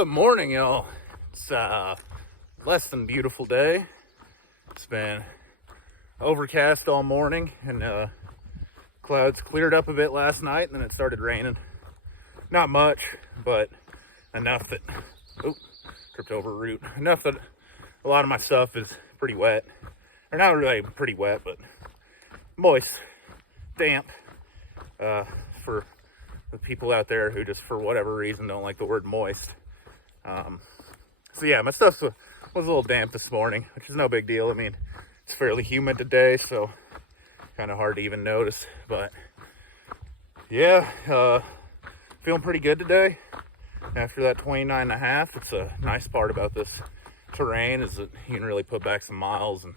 Good morning, y'all. It's less than beautiful day. It's been overcast all morning, and clouds cleared up a bit last night, and then it started raining. Not much, but enough that tripped over a root. Enough that a lot of my stuff is pretty wet, or not really pretty wet, but moist, damp. For the people out there who just for whatever reason don't like the word moist. So yeah, my stuff was a little damp this morning, which is no big deal. I mean, it's fairly humid today, so kind of hard to even notice. But yeah, feeling pretty good today after that 29.5. It's a nice part about this terrain is that you can really put back some miles and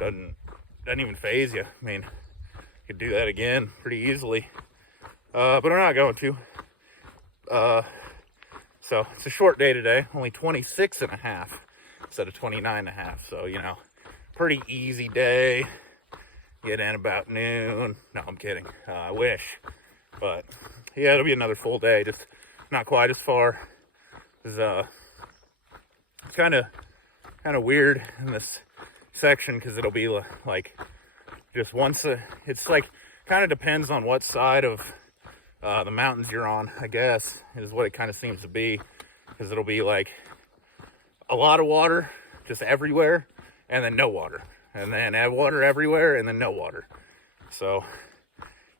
doesn't even phase you. I mean, you could do that again pretty easily, but I'm not going to. So it's a short day today, only 26.5 instead of 29.5. So, you know, pretty easy day. Get in about noon. No, I'm kidding. I wish. But yeah, it'll be another full day, just not quite as far. It's kind of weird in this section because it'll be like just once it's like kind of depends on what side of the mountains you're on, I guess, is what it kind of seems to be, because it'll be like a lot of water just everywhere and then no water, and then add water everywhere and then no water. So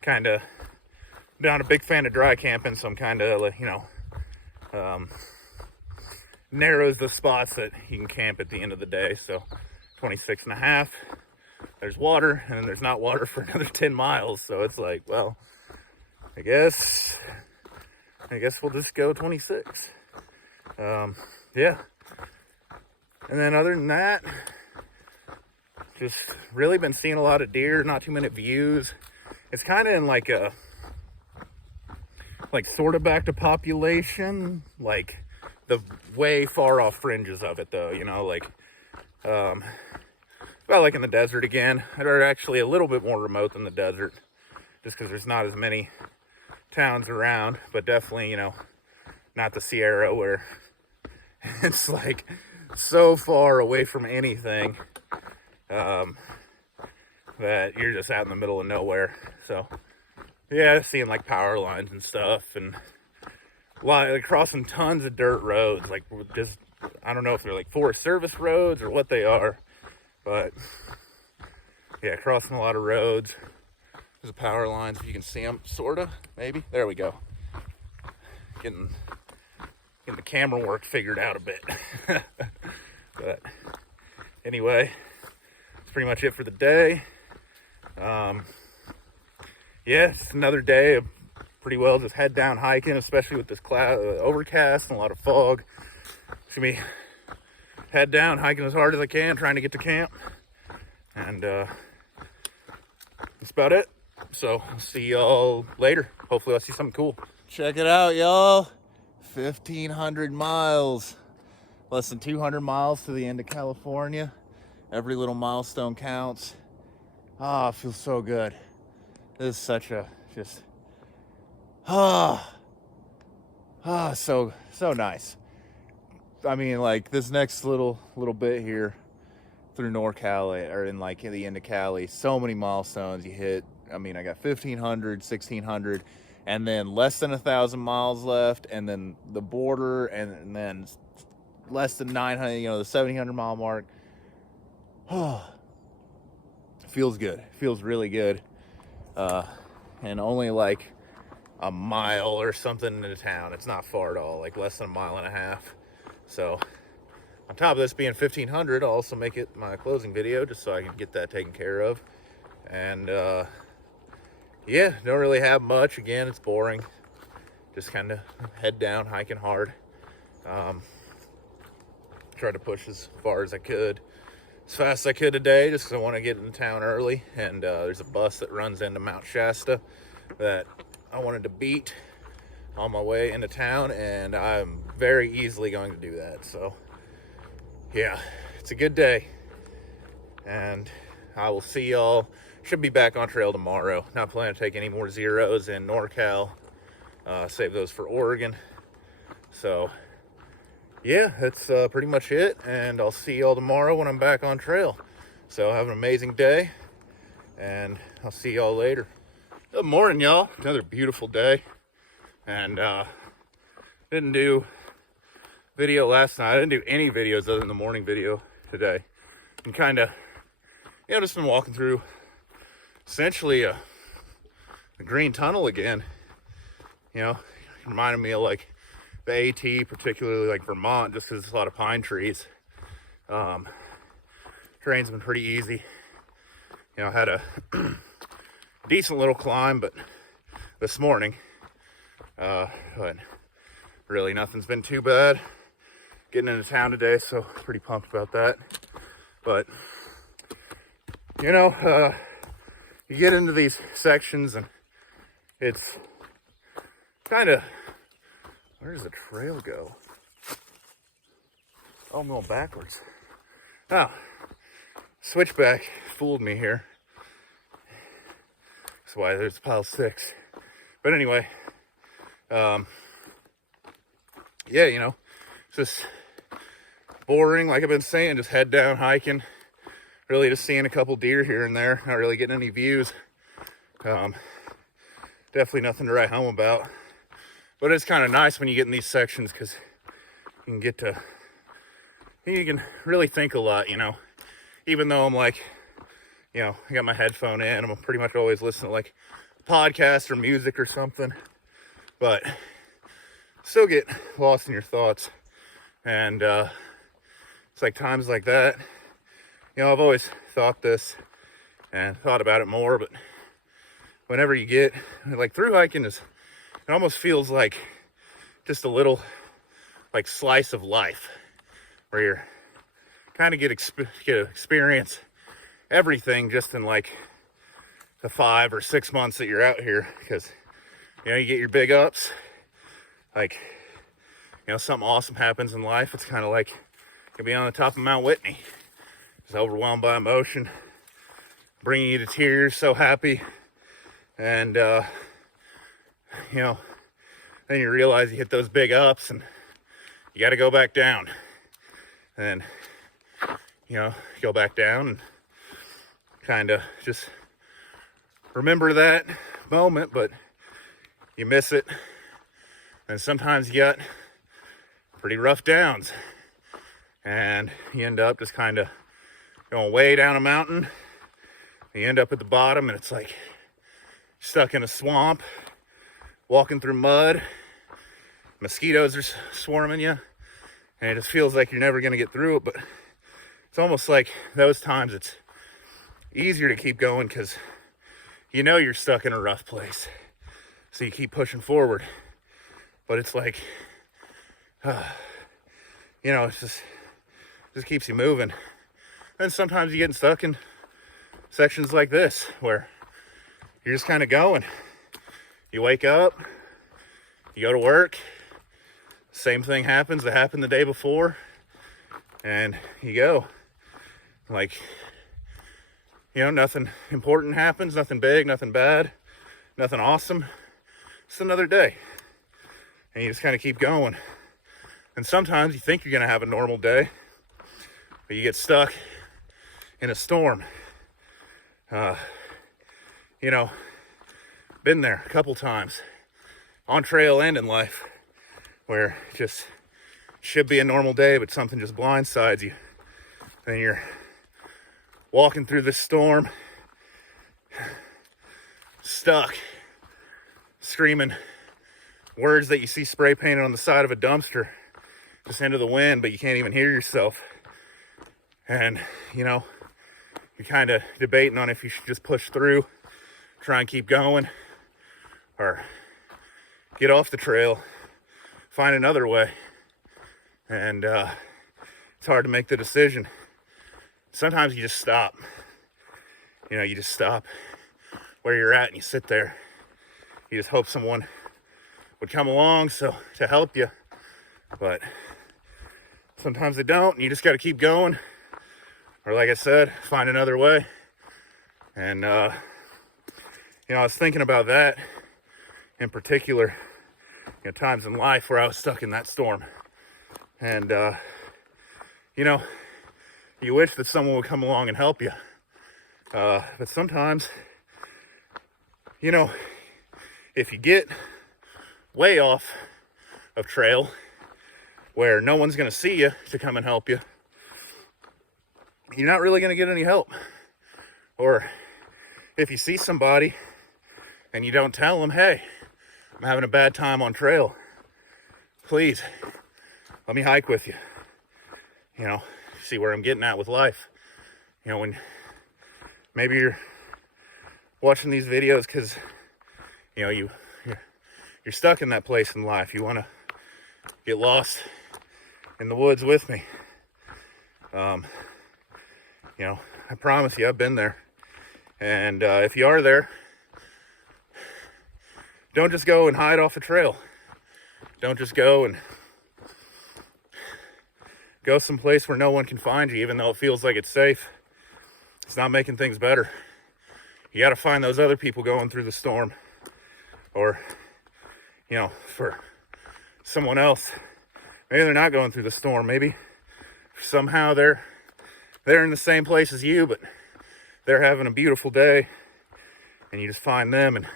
kind of not a big fan of dry camping, so I'm kind of, you know, narrows the spots that you can camp at the end of the day. So 26.5, there's water, and then there's not water for another 10 miles. So it's like, well, I guess we'll just go 26. Yeah. And then other than that, just really been seeing a lot of deer, not too many views. It's kind of in like sort of back to population, like the way far off fringes of it though, you know, like, well, like in the desert again, or actually a little bit more remote than the desert, just because there's not as many towns around, but definitely, you know, not the Sierra where it's like so far away from anything that you're just out in the middle of nowhere. So yeah, seeing like power lines and stuff, and like crossing tons of dirt roads, like just, I don't know if they're like Forest Service roads or what they are, but yeah, crossing a lot of roads. There's power lines, if you can see them, sorta, maybe. There we go. Getting the camera work figured out a bit. But anyway, that's pretty much it for the day. Yeah, it's another day of pretty well just head down hiking, especially with this cloud, overcast and a lot of fog. It's gonna be head down hiking as hard as I can, trying to get to camp. And that's about it. So I'll see y'all later. Hopefully I'll see something cool. Check it out, y'all. 1,500 miles. Less than 200 miles to the end of California. Every little milestone counts. Ah, it feels so good. This is such a just so nice. I mean, like this next little bit here through NorCal, or in like the end of Cali, so many milestones you hit. I mean, I got 1,500, 1,600, and then less than 1,000 miles left, and then the border, and then less than 900, you know, the 1,700 mile mark. Oh, feels good. Feels really good. And only like a mile or something into town. It's not far at all, like less than a mile and a half. So on top of this being 1,500, I'll also make it my closing video just so I can get that taken care of. And yeah, don't really have much. Again, it's boring. Just kind of head down, hiking hard. Tried to push as far as I could, as fast as I could today, just because I want to get into town early. And there's a bus that runs into Mount Shasta that I wanted to beat on my way into town, and I'm very easily going to do that. So yeah, it's a good day, and I will see y'all. Should be back on trail tomorrow. Not planning to take any more zeros in NorCal. Save those for Oregon. So yeah, that's pretty much it, and I'll see y'all tomorrow when I'm back on trail. So have an amazing day, and I'll see y'all later. Good morning, y'all. Another beautiful day, and didn't do video last night. I didn't do any videos other than the morning video today. And kind of, just been walking through essentially a green tunnel again. Reminded me of like the AT, particularly like Vermont, just because there's a lot of pine trees. Terrain's been pretty easy. I had a decent little climb, but this morning, but really nothing's been too bad. Getting into town today, so pretty pumped about that. But you get into these sections and it's kind of, where does the trail go? Oh, I'm going backwards. Oh, switchback fooled me here. That's why there's pile 6. But anyway, yeah, it's just boring, like I've been saying, just head down hiking. Really just seeing a couple deer here and there, not really getting any views. Definitely nothing to write home about. But it's kind of nice when you get in these sections because you can really think a lot, Even though I'm like, I got my headphone in, I'm pretty much always listening to like podcasts or music or something. But still get lost in your thoughts. And it's like times like that. I've always thought this and thought about it more, but whenever you get, like through hiking it almost feels like just a little like slice of life where you're kind of get to experience everything just in like the 5 or 6 months that you're out here, because you get your big ups, like something awesome happens in life. It's kind of like you'll be on the top of Mount Whitney, just overwhelmed by emotion, bringing you to tears, so happy. And then you realize you hit those big ups and you got to go back down. And go back down and kind of just remember that moment, but you miss it. And sometimes you got pretty rough downs and you end up just kind of going way down a mountain. You end up at the bottom and it's like stuck in a swamp, walking through mud, mosquitoes are swarming you, and it just feels like you're never going to get through it. But it's almost like those times it's easier to keep going because you're stuck in a rough place, so you keep pushing forward. But it's like it's just keeps you moving. And sometimes you're getting stuck in sections like this where you're just kind of going. You wake up, you go to work, same thing happens that happened the day before, and you go. Like, nothing important happens, nothing big, nothing bad, nothing awesome. It's another day. And you just kind of keep going. And sometimes you think you're going to have a normal day, but you get stuck in a storm. Been there a couple times on trail and in life where it just should be a normal day, but something just blindsides you. And you're walking through this storm, stuck, screaming words that you see spray painted on the side of a dumpster just into the wind, but you can't even hear yourself. And, you're kind of debating on if you should just push through, try and keep going, or get off the trail, find another way. And it's hard to make the decision. Sometimes you just stop. You just stop where you're at and you sit there. You just hope someone would come along to help you. But sometimes they don't, and you just got to keep going. Or like I said, find another way. And, I was thinking about that in particular times in life where I was stuck in that storm. And, you know, you wish that someone would come along and help you. But sometimes, you know, if you get way off of trail where no one's going to see you to come and help you, you're not really going to get any help. Or if you see somebody and you don't tell them, hey, I'm having a bad time on trail, please let me hike with you. You know, see where I'm getting at with life. You know, when maybe you're watching these videos because, you know, you're stuck in that place in life. You want to get lost in the woods with me. You know, I promise you, I've been there. And if you are there, don't just go and hide off a trail. Don't just go and go someplace where no one can find you, even though it feels like it's safe. It's not making things better. You got to find those other people going through the storm. Or, you know, for someone else, maybe they're not going through the storm. Maybe somehow they're in the same place as you, but they're having a beautiful day, and you just find them and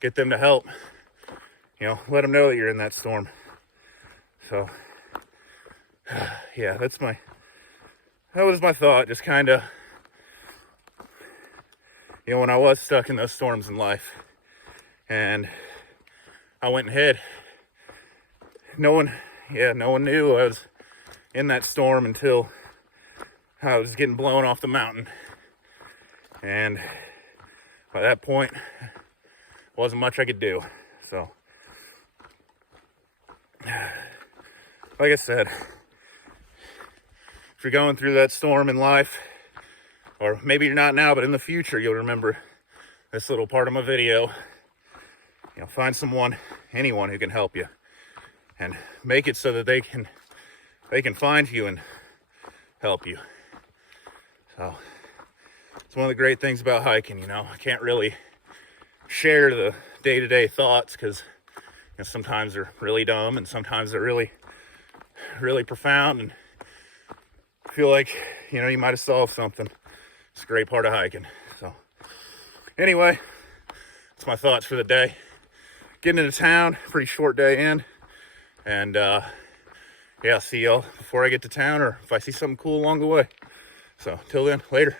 get them to help. You know, let them know that you're in that storm. So, yeah, that was my thought. Just kind of, you know, when I was stuck in those storms in life, and I went and hid. No one knew I was in that storm until I was getting blown off the mountain. And by that point, wasn't much I could do. So, like I said, if you're going through that storm in life, or maybe you're not now, but in the future, you'll remember this little part of my video. You know, find someone, anyone who can help you, and make it so that they can find you and help you. So it's one of the great things about hiking. You know, I can't really share the day-to-day thoughts because, you know, sometimes they're really dumb and sometimes they're really, really profound, and I feel like, you know, you might have solved something. It's a great part of hiking. So anyway, that's my thoughts for the day. Getting into town, pretty short day in, and yeah, I'll see y'all before I get to town, or if I see something cool along the way. So till then, later.